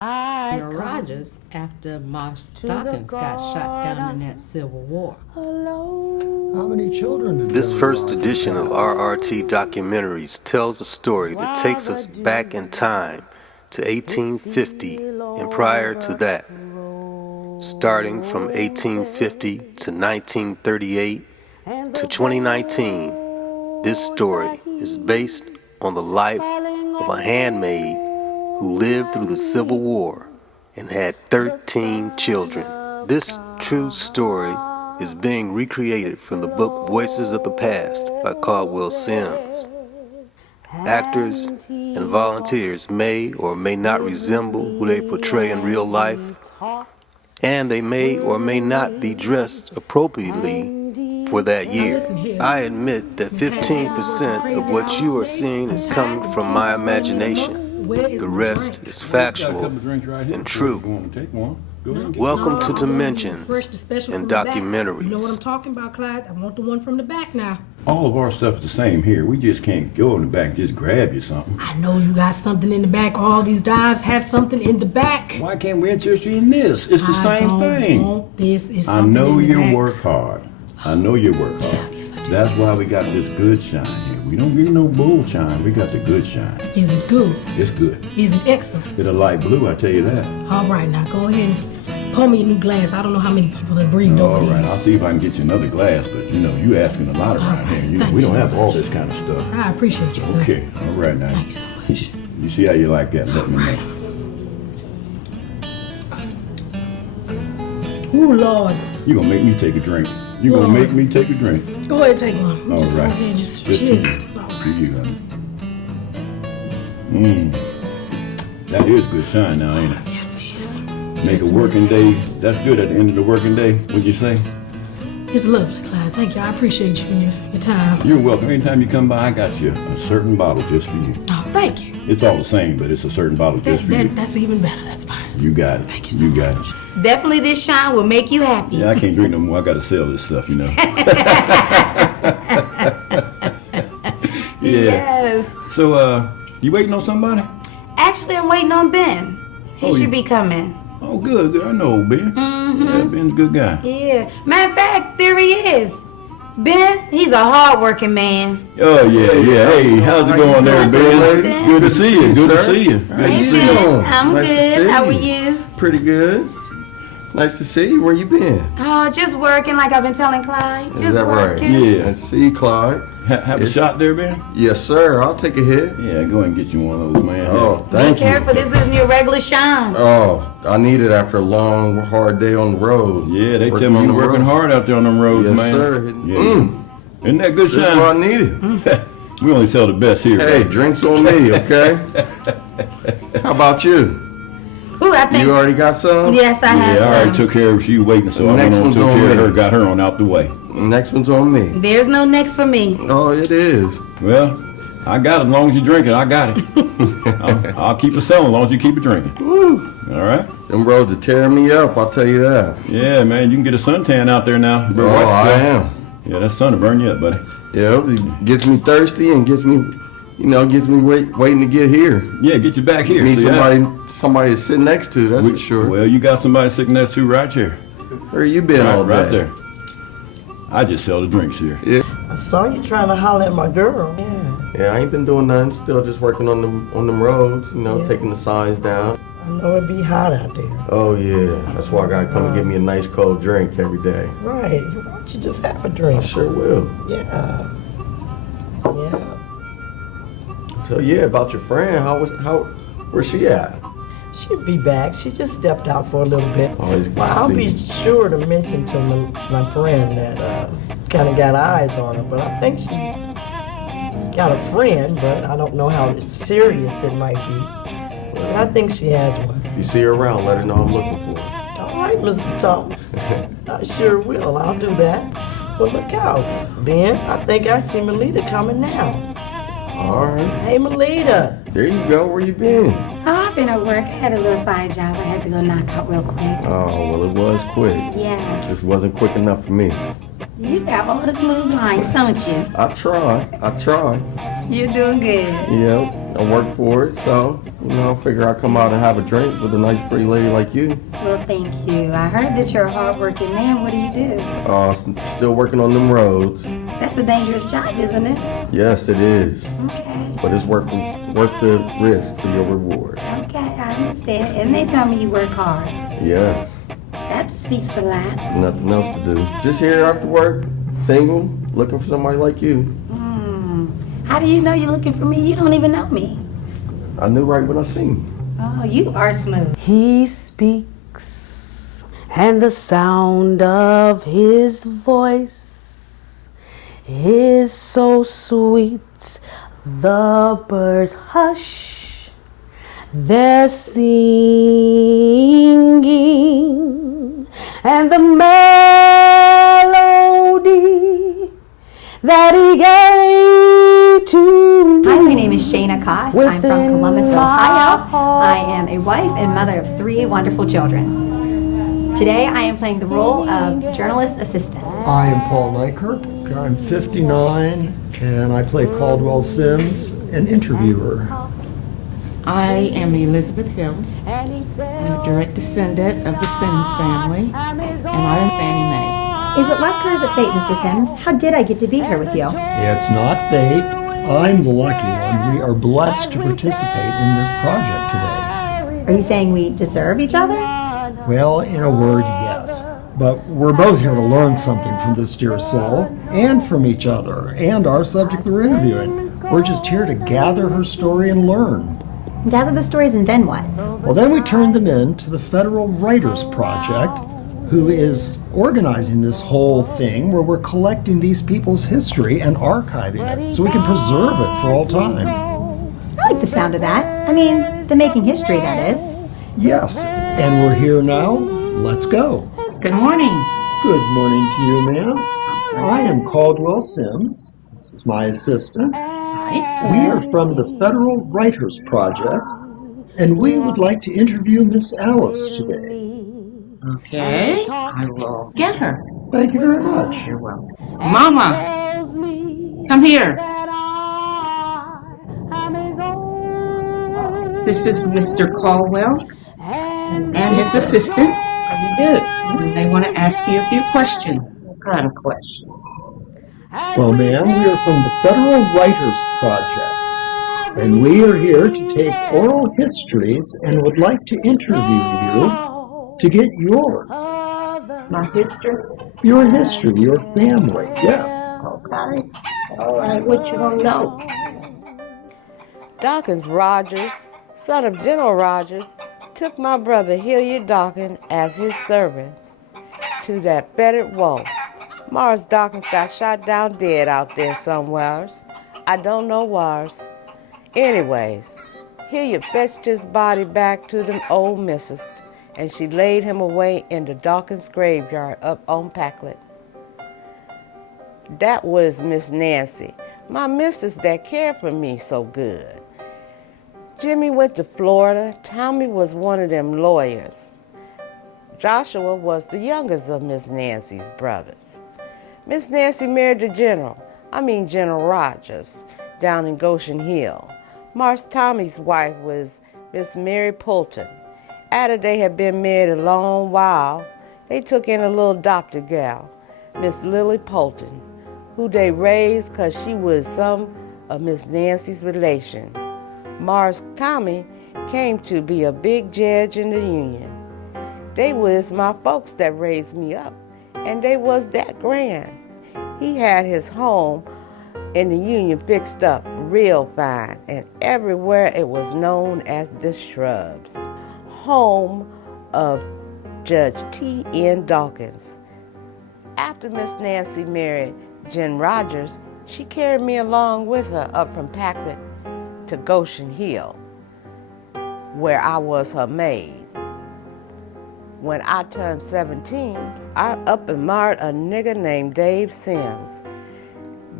Rogers after Marsh Dawkins got shot down in that Civil War. How many children did This first edition of RRT Documentaries tells a story that takes us back in time to 1850 and prior to that. Starting from 1850 to 1938 to 2019, this story is based on the life of a handmaid who lived through the Civil War and had 13 children. This true story is being recreated from the book Voices of the Past by Caldwell Sims. Actors and volunteers may or may not resemble who they portray in real life, and they may or may not be dressed appropriately for that year. I admit that 15% of what you are seeing is coming from my imagination. The rest is factual and true. Welcome to Dimensions and Documentaries. You know what I'm talking about, Clyde? I want the one from the back now. All of our stuff is the same here. We just can't go in the back and just grab you something. I know you got something in the back. All these dives have something in the back. Why can't we interest you in this? It's the same thing. I want this. It's I something know in the back. you work hard. I know you work hard. Yes, I do. That's why we got this good shine here. We don't get no bull shine. We got the good shine. Is it good? It's good. Is it excellent? It's a light blue, I tell you that. All right, now go ahead and pour me a new glass. I don't know how many people have breathed over All right, these. I'll see if I can get you another glass, but you know, you asking a lot around here. You know, thank we don't you. have all this kind of stuff. I appreciate you, sir. Okay, all right now. Thank you so much. You see how you like that? Let me know. Ooh, Lord. You gonna make me take a drink. You gonna make me take a drink. Go ahead and take one. All Just go right. ahead and just Just cheers. to you, honey. That is good shine now, ain't it? Yes, it is. Make a working day. That's good at the end of the working day, would you say? It's lovely, Clyde. Thank you. I appreciate you and your time. You're welcome. Anytime you come by, I got you a certain bottle just for you. Oh, thank you. It's all the same, but it's a certain bottle just for you. That's even better. That's fine. You got it. Thank you so You got much. it. Definitely this shine will make you happy. Yeah, I can't drink no more. I gotta sell this stuff, you know. Yeah. Yes. So, you waiting on somebody? Actually, I'm waiting on Ben. He Oh, should be coming. Oh, good, good. I know old Ben. Yeah, Ben's a good guy. Yeah. Matter of fact, there he is. Ben, he's a hard-working man. Oh, yeah, yeah. Hey, how's it going there, How's it Ben? going, Ben? Good to see you. Good to see you. Good to Hey, see Ben. you. I'm Nice to good. see How are you. you? Pretty good. Nice to see you. Where you been? Oh, just working like I've been telling Clyde. Is Just that right? working. Yeah. I see, Clyde. Have a Yes. shot there, Ben? Yes, sir. I'll take a hit. Yeah, go ahead and get you one of those, man. Oh, Be thank you. careful. This isn't your regular shine. Oh, I need it after a long, hard day on the road. Yeah, they tell Working me on you're the working road. hard out there on them roads, Yes, man. sir. Yeah. Isn't that good This is what I shine? needed. We only sell the best here. Hey, right? drinks on me, okay? How about you? Ooh, I think. You already got some? Yes, I have Yeah, I already some. took care of she was waiting, so The I went next on and one's took on care of me. her, got her on out the way. Next one's on me. There's no next for me. Oh, it is. Well, I got it as long as you drink it. I got it. I'll keep it selling as long as you keep it drinking. Woo. All right? Them roads are tearing me up, I'll tell you that. Yeah, man, you can get a suntan out there now. Better Oh, watch I yourself. am. Yeah, that sun will burn you up, buddy. Yeah, it gets me thirsty and gets me, waiting to get here. Yeah, get you back here. Need See that? somebody to sit next to, that's for sure. Well, you got somebody sitting next to you right here. Where you been all day? Right there. I just sell the drinks here. Yeah. I saw you trying to holler at my girl. Yeah, I ain't been doing nothing. Still just working on them roads, taking the signs down. I know it be hot out there. Oh yeah, that's why I gotta come and get me a nice cold drink every day. Right. Why don't you just have a I drink? sure will. Yeah. Yeah. So yeah, about your friend, where's she at? She'll be back. She just stepped out for a little bit. Always good Well, to I'll see be you. sure to mention to my friend that kind of got eyes on her, but I think she's got a friend, but I don't know how serious it might be. But I think she has one. If you see her around, let her know I'm looking for her. All right, Mr. Thomas. I sure will. I'll do that. Well, look out, Ben. I think I see Melita coming now. All right, Hey, Melita. there you go. Where you been? Oh, I've been at work. I had a little side job I had to go knock out real quick. Oh well, it was quick. Yeah. Just wasn't quick enough for me. You got all the smooth lines, don't you? I try. You're doing good. Yep. I work for it, so, I figure I'd come out and have a drink with a nice pretty lady like you. Well, thank you. I heard that you're a hardworking man. What do you do? Still working on them roads. That's a dangerous job, isn't it? Yes, it is. Okay. But it's worth the risk for your reward. Okay, I understand. And they tell me you work hard. Yes. That speaks a lot. Nothing else to do. Just here after work, single, looking for somebody like you. How do you know you're looking for me? You don't even know me. I knew right when I seen you. Oh, you are smooth. He speaks, and the sound of his voice is so sweet. The birds hush their singing, and the melody that he gave to me. Hi, my name is Shayna Koss. I'm from Columbus, Ohio. I am a wife and mother of 3 wonderful children. Today I am playing the role of journalist assistant. I am Paul Nykirk. I'm 59 and I play Caldwell Sims, an interviewer. I am Elizabeth Hill. I'm a direct descendant of the Sims family, and I am Fannie Mae. Is it luck or is it fate, Mr. Sims? How did I get to be here with you? It's not fate. I'm the lucky one. We are blessed to participate in this project today. Are you saying we deserve each other? Well, in a word, yes. But we're both here to learn something from this dear soul, and from each other, and our subject we're interviewing. We're just here to gather her story and learn. Gather the stories and then what? Well, then we turn them in to the Federal Writers Project, who is organizing this whole thing where we're collecting these people's history and archiving it so we can preserve it for all time. I like the sound of that. I mean, the making history, that is. Yes, and we're here now. Let's go. Good morning. Good morning to you, ma'am. I am Caldwell Sims. This is my assistant. We are from the Federal Writers Project, and we would like to interview Miss Alice today. Okay, I will get her. Thank you very much. You're welcome. Mama, come here. This is Mr. Caldwell and his assistant. How you do? And they want to ask you a few questions. What kind of questions? Well, ma'am, we are from the Federal Writers Project, and we are here to take oral histories and would like to interview you to get yours. My history? Your history, your family, yes. Okay. All right, what you want to know? Dawkins Rogers, son of General Rogers, took my brother Hilliard Dawkins as his servant to that fetid woe. Morris Dawkins got shot down dead out there somewheres. I don't know where's. Anyways, Hilliard fetched his body back to them old missus, and she laid him away in the Dawkins graveyard up on Packlet. That was Miss Nancy, my missus that cared for me so good. Jimmy went to Florida. Tommy was one of them lawyers. Joshua was the youngest of Miss Nancy's brothers. Miss Nancy married the General Rogers, down in Goshen Hill. Marse Tommy's wife was Miss Mary Poulton. After they had been married a long while, they took in a little adopted gal, Miss Lily Poulton, who they raised 'cause she was some of Miss Nancy's relation. Marse Tommy came to be a big judge in the Union. They was my folks that raised me up, and they was that grand. He had his home in the Union fixed up real fine, and everywhere it was known as the Shrubs, home of Judge T.N. Dawkins. After Miss Nancy married Jen Rogers, she carried me along with her up from Packlet to Goshen Hill, where I was her maid. When I turned 17, I up and married a nigger named Dave Sims.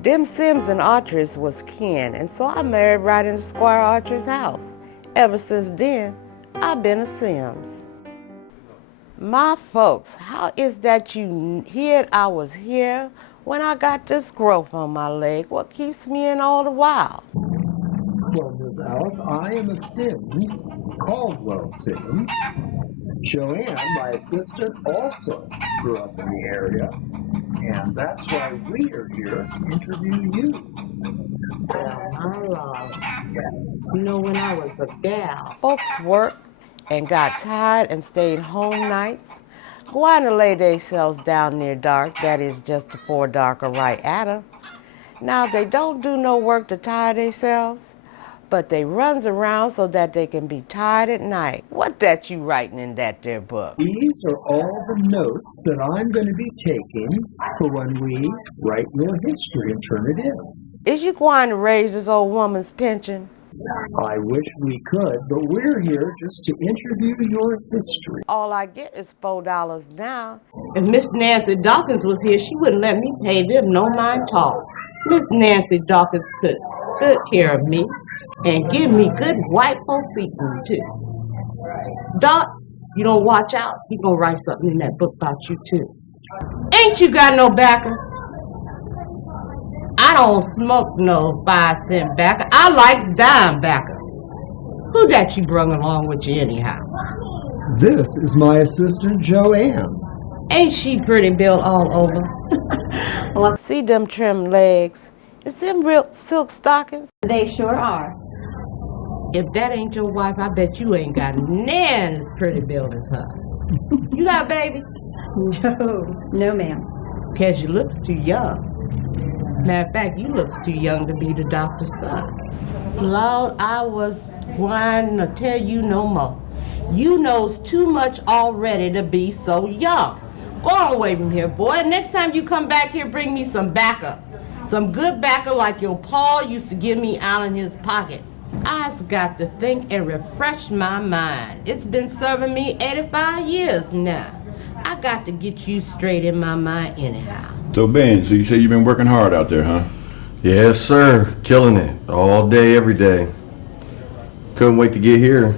Them Sims and Archers was kin, and so I married right into Squire Archer's house. Ever since then, I've been a Sims. My folks, how is that you hid I was here when I got this growth on my leg? What keeps me in all the while? Well, Miss House. I am a Sims, Caldwell Sims. Joanne, my assistant, also grew up in the area, and that's why we are here to interview you. You know, when I was a gal, Folks worked and got tired and stayed home nights, going to lay themselves down near dark, that is just before dark or right at 'em. Now they don't do no work to tire themselves, but they runs around so that they can be tired at night. What that you writing in that there book? These are all the notes that I'm going to be taking for when we write your history and turn it in. Is you going to raise this old woman's pension? I wish we could, but we're here just to interview your history. All I get is $4 now. If Miss Nancy Dawkins was here, she wouldn't let me pay them no mind at all. Miss Nancy Dawkins took good care of me and give me good white folks eating too. Doc, you don't watch out, he gonna write something in that book about you too. Ain't you got no backer? I don't smoke no 5-cent backer. I likes dime backer. Who that you brung along with you anyhow? This is my assistant, Joanne. Ain't she pretty built all over? Well, see them trim legs? Is them real silk stockings? They sure are. If that ain't your wife, I bet you ain't got nan as pretty built as her. You got a baby? No, ma'am. 'Cause you looks too young. Matter of fact, you looks too young to be the doctor's son. Lord, I was going to tell you no more. You knows too much already to be so young. Go on away from here, boy. Next time you come back here, bring me some backup. Some good backup like your pa used to give me out in his pocket. I's got to think and refresh my mind. It's been serving me 85 years now. I got to get you straight in my mind anyhow. So Ben, so you say you've been working hard out there, huh? Yes, sir. Killing it. All day, every day. Couldn't wait to get here.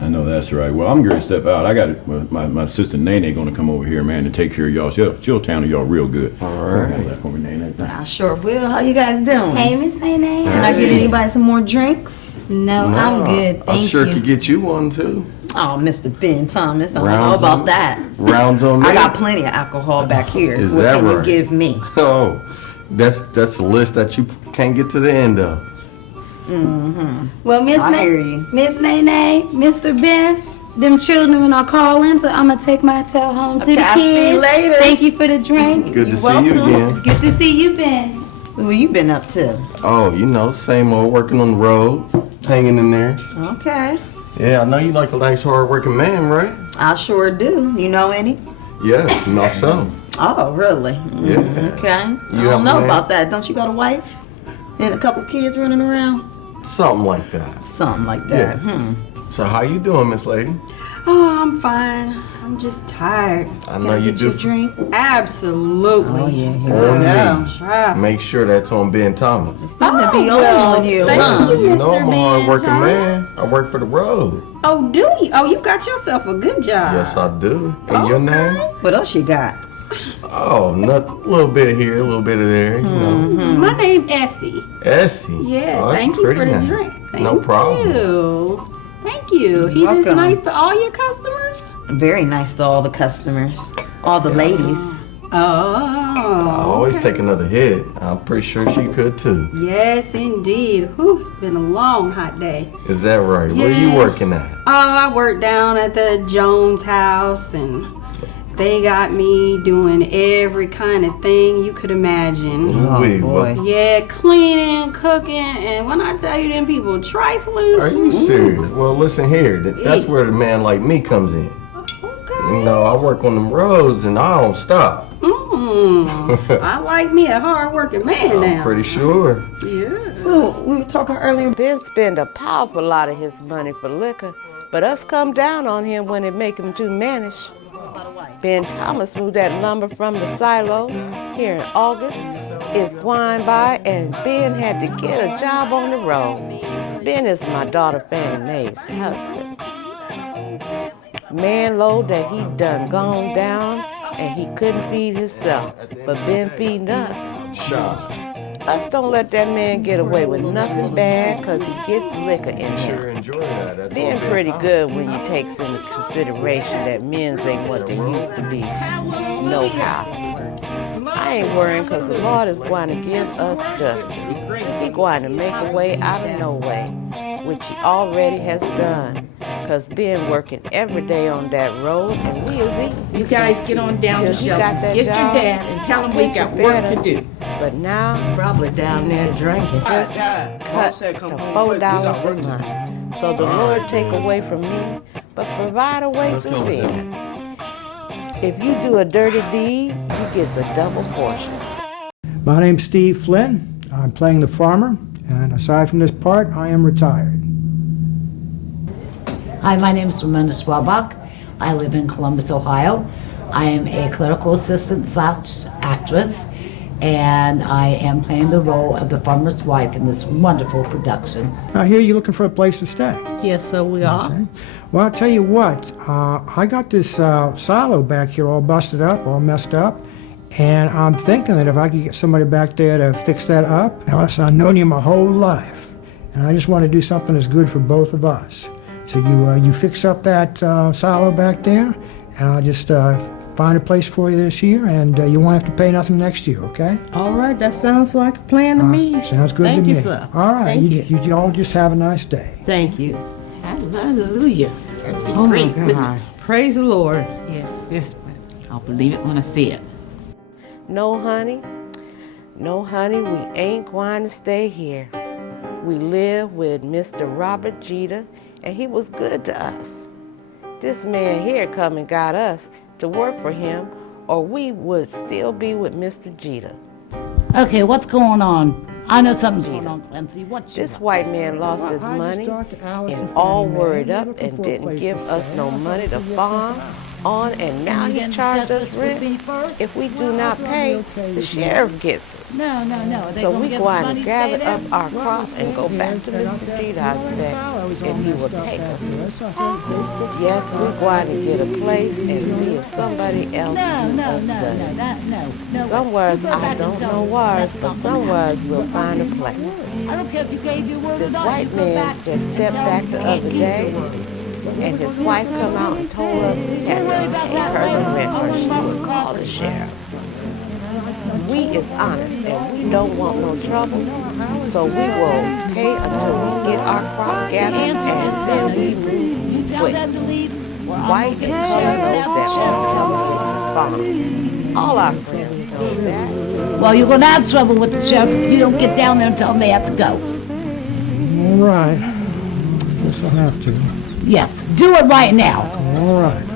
I know that's right. Well, I'm going to step out. I got it. My sister Nene going to come over here, man, to take care of y'all. She'll handle y'all real good. All right. I sure will. How you guys doing? Hey, Miss Nene. Can I get anybody some more drinks? No, I'm good. Thank I sure you. could get you one, too. Oh, Mr. Ben Thomas, I don't know Rounds about on- that. Rounds on me? I got plenty of alcohol back here. Is what that can right? you give me? Oh, that's a list that you can't get to the end of. Mm-hmm. Well, Miss I hear you. Miss Nene, Mr. Ben, them children are calling, so I'm gonna take my tail home to Okay, the I'll see you kids. later. Thank you for the drink. Good to see you again. Good to see you, Ben. What you been up to? Oh, you know, same old, working on the road, hanging in there. Okay. Yeah, I know you like a nice, hard-working man, right? I sure do. You know any? Yes, myself. Oh, really? Yeah. Okay. I You have don't a know man? about that. Don't you got a wife? And a couple kids running around? Something like that. Something like that. Yeah. So how you doing, Miss Lady? Oh, I'm fine. I'm just tired. I know you do. Drink? Absolutely. Oh, yeah. Here On we go. Try. Make sure that's on Ben Thomas. Seem to be well, on you, thank huh? you, You know Mr. I'm a hard-working Ben man. I work for the road. Oh, do you? Oh, you got yourself a good job. Yes, I do. And your name? What else you got? Oh, a little bit here, a little bit of there, you know. My name Essie. Essie. Yeah, Oh, that's thank you pretty for the name. drink. Thank No problem. you. Thank you. He is welcome. nice to all your customers? Very nice to all the customers. All the ladies. Oh. I always take another hit. I'm pretty sure she could too. Yes, indeed. Whew, it's been a long, hot day. Is that right? Where you Yeah. working at? Oh, I work down at the Jones house, and they got me doing every kind of thing you could imagine. Ooh-wee, boy. what- Yeah, cleaning, cooking, and when I tell you them people trifling. Are you serious? Well, listen here. That's where the man like me comes in. Okay. You know, I work on them roads and I don't stop. I like me a hard-working man I'm now. pretty sure. Yeah. So, we were talking earlier. Ben spend a powerful lot of his money for liquor, but us come down on him when it make him too mannish. Ben Thomas moved that lumber from the silo here in August. It's going by, and Ben had to get a job on the road. Ben is my daughter Fannie Mae's husband. Man low that he done gone down, and he couldn't feed himself, but Ben feeding us. Shucks. Us don't let that man get away with nothing bad because he gets liquor in Sure him. enjoying that. That's Being all pretty time. good when you takes into consideration that men's ain't what they used to be. No how. I ain't worrying because the Lord is going to give us justice. He going to make a way out of no way, which he already has done. Because Ben working every day on that road, and we is eating. You guys get on down to shelter. Get your dad and tell him we got work to do. But now, Probably down there drinking. just cut to $4 a month. So the Lord take away from me, but provide a way through Ben. If you do a dirty deed, he gets a double portion. My name's Steve Flynn. I'm playing the farmer, and aside from this part, I am retired. Hi, my name is Ramona Schwabach. I live in Columbus, Ohio. I am a clerical assistant / actress, and I am playing the role of the farmer's wife in this wonderful production. I hear you're looking for a place to stay. Yes, so we are. Well, I'll tell you what, I got this silo back here all busted up, all messed up, and I'm thinking that if I could get somebody back there to fix that up. Now, listen, I've known you my whole life, and I just want to do something that's good for both of us. So you fix up that silo back there, and I'll just find a place for you this year, and you won't have to pay nothing next year, okay? All right, that sounds like a plan to me. Sounds good to me. Thank you, sir. All right, Thank you all just have a nice day. Thank you. Hallelujah. Oh my Great. God. Praise the Lord. Yes, yes, but I'll believe it when I see it. No, honey, we ain't going to stay here. We live with Mr. Robert Jeter, and he was good to us. This man here come and got us to work for him, or we would still be with Mr. Jeter. Okay, what's going on? I know something's going on, Clancy. What's This white man lost his money and all worried up and didn't give us no money to farm on, and now he charged us rent. If we do not pay, the sheriff gets us. No. So we going to gather up our crop and go back to Mr. Jeter's today, and he will take us. Yes, we're going to get a place and see if somebody else can do us better. Somewhere, I don't know where, but somewhere we'll find a place. I don't care if you gave your word or This not. white man just stepped back the other day, and his wife come out and told us we had to pay her the rent or she would call the sheriff. We is honest and we don't want no trouble, so we will pay until we get our crop gathered, and then we leave quick. White and color knows that we'll come to the farm. All our friends know that. Well, you're going to have trouble with the sheriff if you don't get down there and tell them they have to go. All right. Guess I'll have to. Yes, do it right now. All right.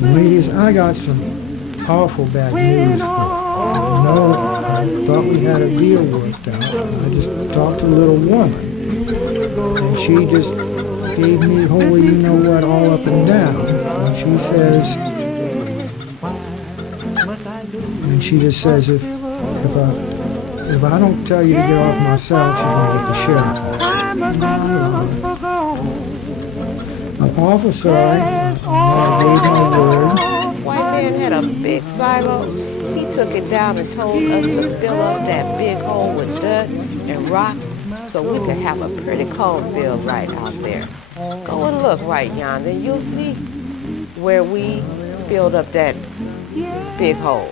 Ladies, I got some awful bad news for you. No, I thought we had a deal worked out. I just talked to a little woman, and she just gave me holy you know what all up and down. And she says, if I don't tell you to get off myself, she's gonna get the sheriff off. I'm awful sorry. I gave my word. This white man had a big silo. He took it down and told us to fill up that big hole with dirt and rock so we could have a pretty cornfield right out there. Go and look right yonder, and you'll see where we filled up that big hole.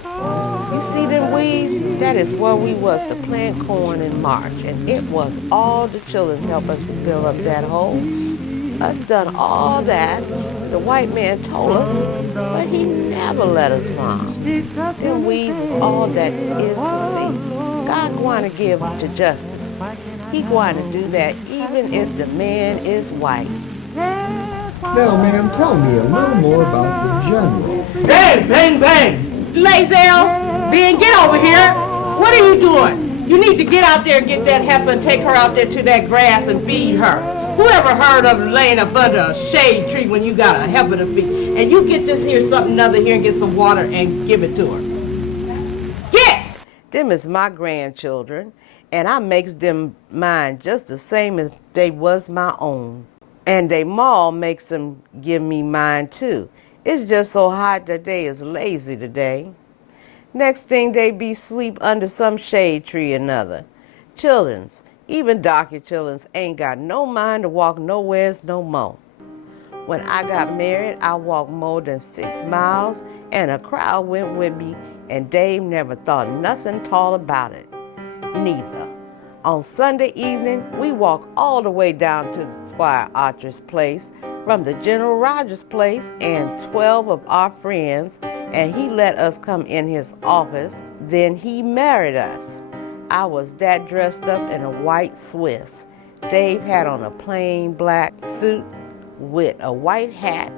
You see them weeds? That is where we was to plant corn in March, and it was all the children help us to fill up that hole. Us done all that, the white man told us, but he never let us farm. Them weeds is all that is to see. God going to give to justice. He going to do that even if the man is white. Now, ma'am, tell me a little more about the general. Bang, bang, bang. Lazelle, Ben, get over here. What are you doing? You need to get out there and get that heifer and take her out there to that grass and feed her. Whoever heard of laying up under a shade tree when you got a heifer to feed? And you get this here, something other here, and get some water and give it to her. Get! Them is my grandchildren, and I makes them mine just the same as they was my own. And they mall makes them give me mine too. It's just so hot that they is lazy today. Next thing they be sleep under some shade tree or another. Children's, even darky children's, ain't got no mind to walk nowheres no more. When I got married, I walked more than 6 miles, and a crowd went with me, and Dave never thought nothing tall about it. Neither. On Sunday evening, we walked all the way down to Squire Archer's place from the General Rogers place and 12 of our friends, and he let us come in his office. Then he married us. I was that dressed up in a white Swiss. Dave had on a plain black suit with a white hat.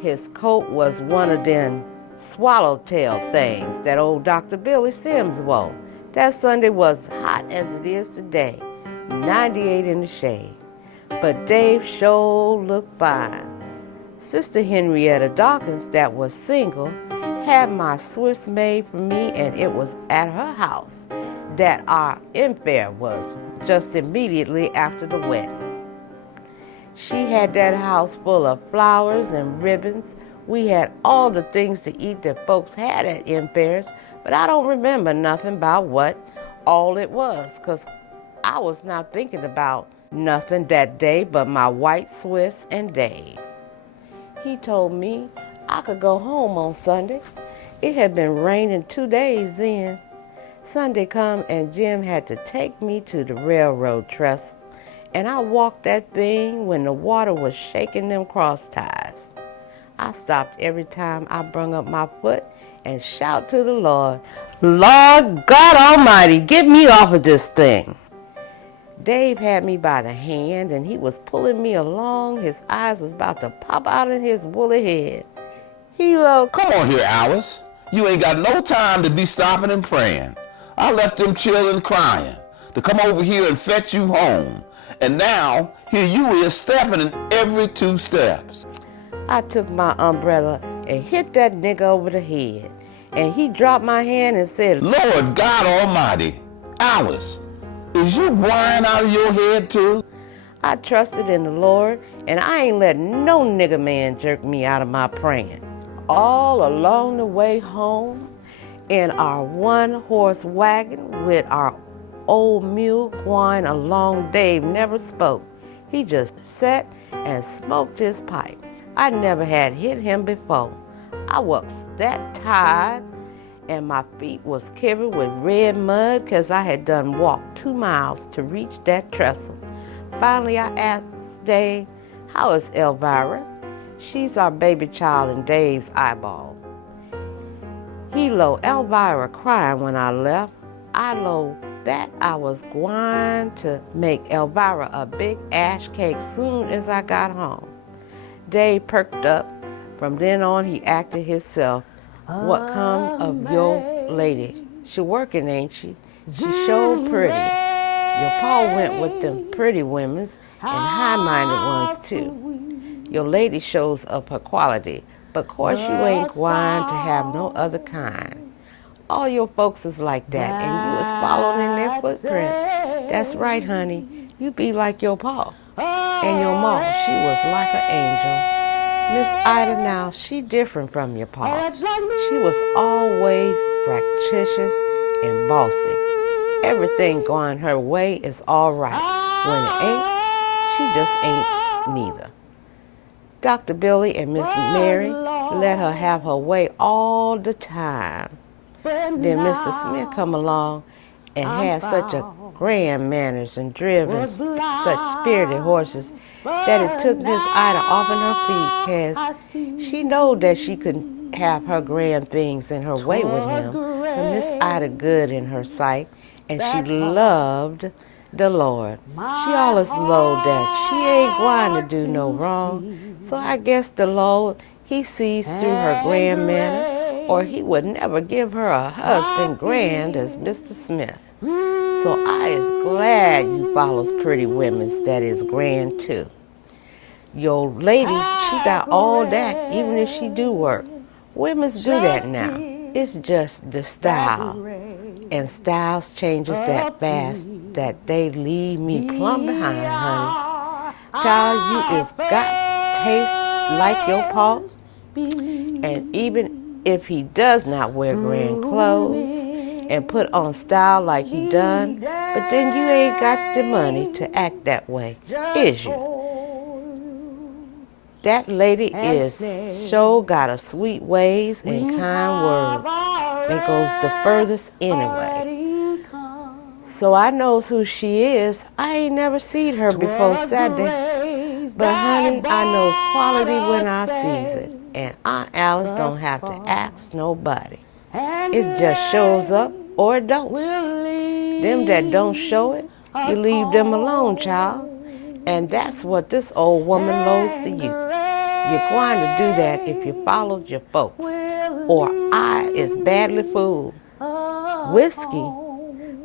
His coat was one of them swallowtail things that old Dr. Billy Sims wore. That Sunday was hot as it is today, 98 in the shade. But Dave sure looked fine. Sister Henrietta Dawkins, that was single, had my Swiss made for me, and it was at her house that our infare was, just immediately after the wedding. She had that house full of flowers and ribbons. We had all the things to eat that folks had at infairs, but I don't remember nothing about what all it was, because I was not thinking about nothing that day but my white Swiss and Dave. He told me I could go home on Sunday. It had been raining 2 days then. Sunday come and Jim had to take me to the railroad trestle, and I walked that thing when the water was shaking them cross ties. I stopped every time I brung up my foot and shout to the Lord, "Lord God Almighty, get me off of this thing." Dave had me by the hand and he was pulling me along. His eyes was about to pop out of his woolly head. He looked, "Come on here, Alice. You ain't got no time to be stopping and praying. I left them children crying to come over here and fetch you home. And now, here you is stepping in every 2 steps. I took my umbrella and hit that nigga over the head. And he dropped my hand and said, "Lord God Almighty, Alice, is you crying out of your head too?" I trusted in the Lord, and I ain't let no nigga man jerk me out of my praying. All along the way home, in our 1-horse wagon with our old mule whine along, Dave never spoke. He just sat and smoked his pipe. I never had hit him before. I was that tired, and my feet was covered with red mud because I had done walked 2 miles to reach that trestle. Finally, I asked Dave, "How is Elvira?" She's our baby child in Dave's eyeball. He lo Elvira crying when I left. I lo that I was going to make Elvira a big ash cake soon as I got home. Dave perked up. From then on, he acted himself. "What come of your lady? She working, ain't she? She sure pretty. Your pa went with them pretty women's and high-minded ones too. Your lady shows up her quality, but course you ain't gwine to have no other kind. All your folks is like that, and you is following in their footprints. That's right, honey. You be like your pa. And your ma, she was like an angel. Miss Ida now, she different from your pa. She was always fractious and bossy. Everything going her way is all right. When it ain't, she just ain't neither. Dr. Billy and Miss Mary let her have her way all the time. Then Mr. Smith come along and had such a grand manners and driven such spirited horses that it took Miss Ida off in her feet, cause she know that she couldn't have her grand things in her way with him. But Miss Ida good in her sight, and she loved the Lord. She always loved that she ain't going to do no wrong. So I guess the Lord, he sees through her grand manner, or he would never give her a husband grand as Mr. Smith. So I is glad you follows pretty women's that is grand too. Your lady, she got all that, even if she do work. Women's do that now. It's just the style. And styles changes that fast that they leave me plumb behind, honey. Child, you is got taste like your pa. And even if he does not wear grand clothes and put on style like he done, but then you ain't got the money to act that way, is you? That lady is sure got a sweet ways and kind words. They goes the furthest anyway. So I knows who she is. I ain't never seen her before Saturday. But honey, I knows quality when I sees it. And Aunt Alice don't have to ask nobody. It just shows up or it don't. Them that don't show it, you leave them alone, child. And that's what this old woman loads to you. You're going to do that if you followed your folks. Or I is badly fooled.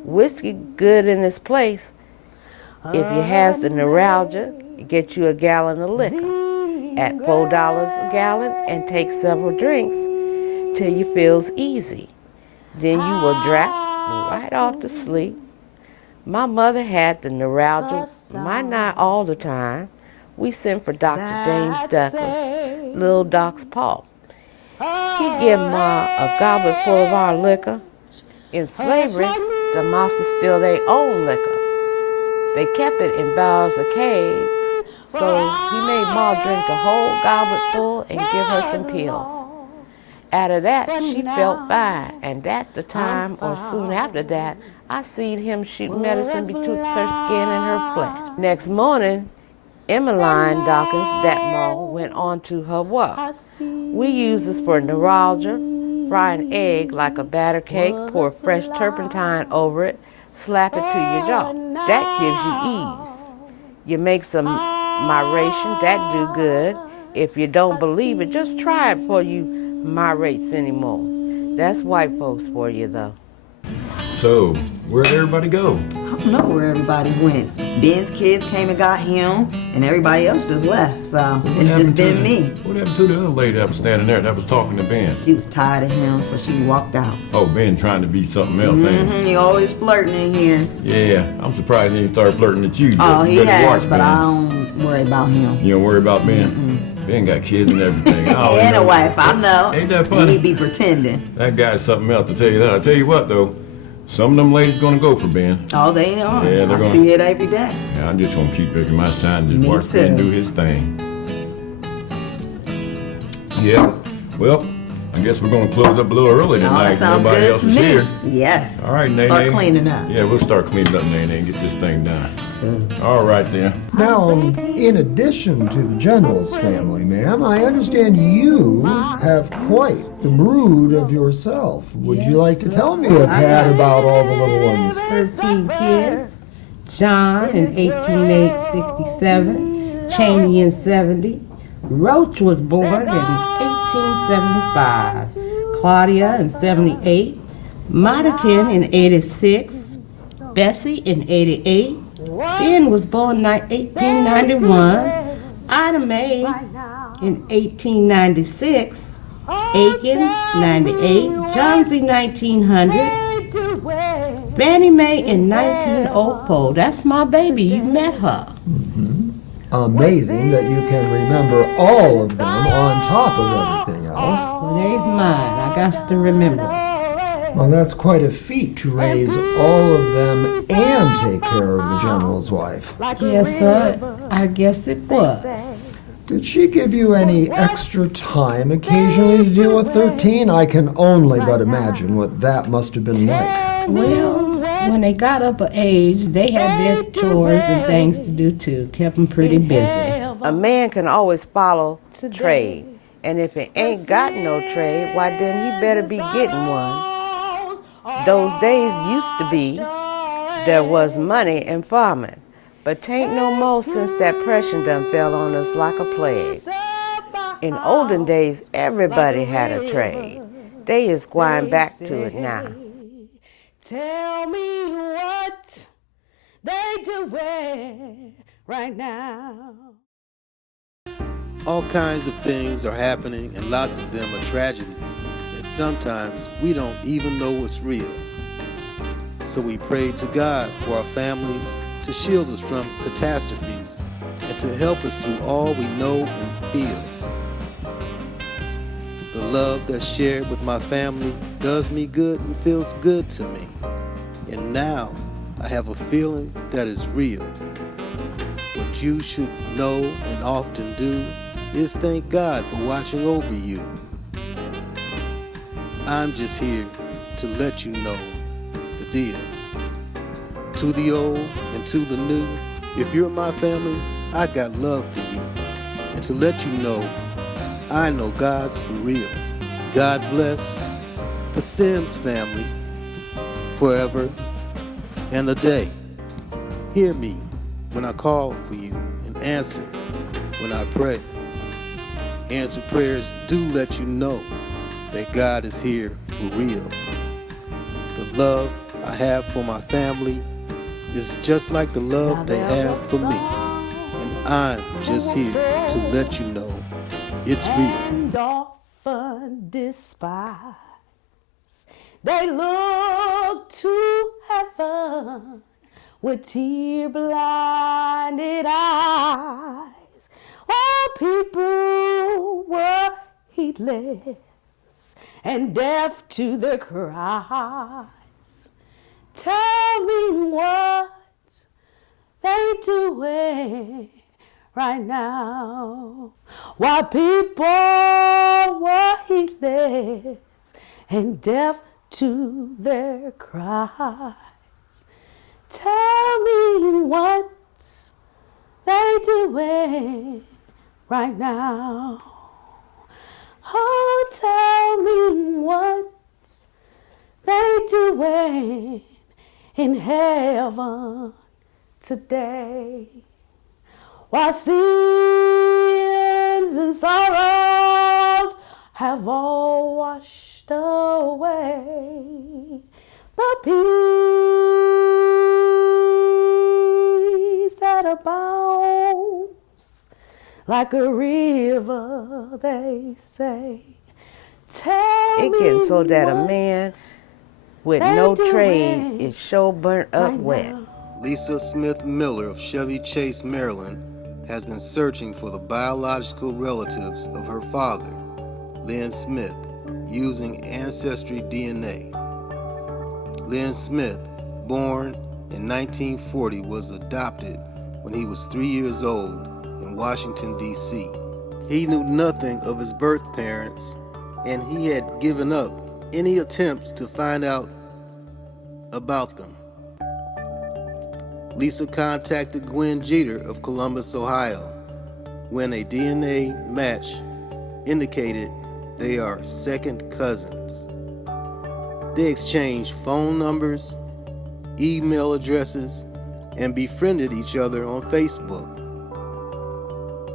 Whiskey good in its place. If you has the neuralgia, get you a gallon of liquor at $4 a gallon and take several drinks till you feels easy. Then you will drop right off to sleep. My mother had the neuralgia, might not all the time. We sent for Dr. James Douglas, Little Doc's pa. He give Ma a goblet full of our liquor. In slavery, the masters still their own liquor. They kept it in barrels of kegs, so he made Ma drink the whole goblet full and give her some pills. Out of that, she felt fine, and at the time or soon after that, I seen him shoot medicine betwixt her skin and her flesh. Next morning, Emmeline Dawkins, that ma, went on to her work. We use this for neuralgia, fry an egg like a batter cake, pour fresh turpentine over it, slap it to your jaw. That gives you ease. You make some moderation, that do good. If you don't believe it, just try it before you moderates anymore. That's white folks for you, though. So, where'd everybody go? I don't know where everybody went. Ben's kids came and got him, and everybody else just left. So it's just been me. What happened to the other lady that was standing there that was talking to Ben? She was tired of him, so she walked out. Oh, Ben trying to be something else, ain't he? He always flirting in here. Yeah, I'm surprised he ain't started flirting at you. Oh, he has, but Ben. I don't worry about him. You don't worry about Ben? Ben got kids and everything. And a wife, I know. Ain't that funny? He be pretending. That guy's something else, to tell you that. I tell you what, though, some of them ladies gonna go for Ben. Oh, they are. Yeah, I see it every day. Yeah, I'm just gonna keep making my sign and just Me watch too. Ben do his thing. Yeah, well, I guess we're gonna close up a little early tonight. that sounds Nobody good else to is me. here. Yes. All right, Nene. Start cleaning up. Yeah, we'll start cleaning up, Nene, and get this thing done. All right, then. Now, in addition to the General's family, ma'am, I understand you have quite the brood of yourself. Would you like to tell me a tad about all the little ones? 13 kids. John in 1867, Cheney in 70. Roach was born in 1875. Claudia in 78. Modikin in 86. Bessie in 88. Ben was born in 1891. Ida Mae in 1896. Aiken, 98. Johnsy, 1900. Fannie Mae in 1904. That's my baby. You met her. Amazing that you can remember all of them on top of everything else. Well, there's mine. I got to remember. Well, that's quite a feat to raise all of them and take care of the General's wife. Yes, sir. I guess it was. Did she give you any extra time occasionally to deal with 13? I can only but imagine what that must have been like. Well, when they got up of age, they had their chores and things to do too. Kept them pretty busy. A man can always follow trade. And if he ain't got no trade, why then he better be getting one. Those days used to be, there was money in farming. But 'tain't no more since that depression done fell on us like a plague. In olden days, everybody had a trade. They is going back to it now. Tell me what they doing right now. All kinds of things are happening, and lots of them are tragedies. And sometimes we don't even know what's real. So we pray to God for our families to shield us from catastrophes and to help us through all we know and feel. The love that's shared with my family does me good and feels good to me. And now I have a feeling that is real. What you should know and often do is thank God for watching over you. I'm just here to let you know the deal. To the old and to the new, if you're my family, I got love for you. And to let you know, I know God's for real. God bless the Sims family forever and a day. Hear me when I call for you and answer when I pray. Answer prayers do let you know that God is here for real. The love I have for my family is just like the love they have for me. And I'm just here to let you know it's real. And often despised, they look to heaven with tear-blinded eyes, while people were heedless and deaf to their cries. Tell me what they doing right now, while people were heedless and deaf to their cries. Tell me what they doing right now. Oh, tell me what they doing in heaven today, while sins and sorrows have all washed away. The peace that abounds like a river, they say. Tell It me getting so that a what man with they no doing trade is so burnt up right wet. now. Lisa Smith Miller of Chevy Chase, Maryland, has been searching for the biological relatives of her father, Lynn Smith, using Ancestry DNA. Lynn Smith, born in 1940, was adopted when he was 3 years old in Washington, D.C. He knew nothing of his birth parents, and he had given up any attempts to find out about them. Lisa contacted Gwen Jeter of Columbus, Ohio, when a DNA match indicated they are second cousins. They exchanged phone numbers, email addresses, and befriended each other on Facebook.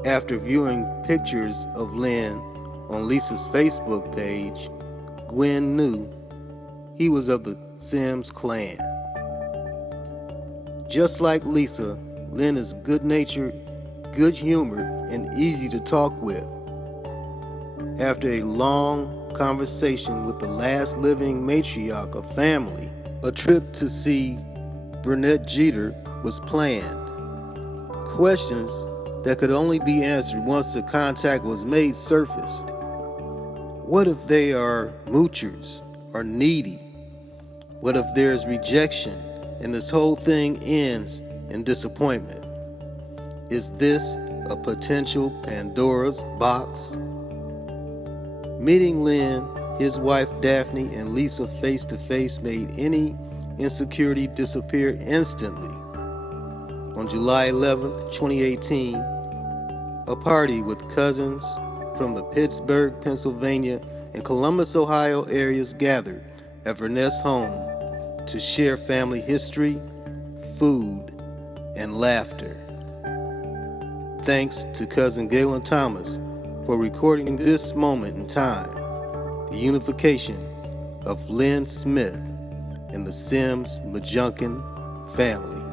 After viewing pictures of Lynn on Lisa's Facebook page, Gwen knew he was of the Sims clan. Just like Lisa, Lynn is good-natured, good-humored, and easy to talk with. After a long conversation with the last living matriarch of family, a trip to see Burnett Jeter was planned. Questions that could only be answered once the contact was made surfaced. What if they are moochers or needy? What if there's rejection and this whole thing ends in disappointment? Is this a potential Pandora's box? Meeting Lynn, his wife Daphne, and Lisa face to face made any insecurity disappear instantly. On July 11th, 2018, a party with cousins from the Pittsburgh, Pennsylvania, and Columbus, Ohio areas gathered at Verness home to share family history, food, and laughter. Thanks to cousin Galen Thomas for recording this moment in time, the unification of Lynn Smith and the Sims Majunkin family.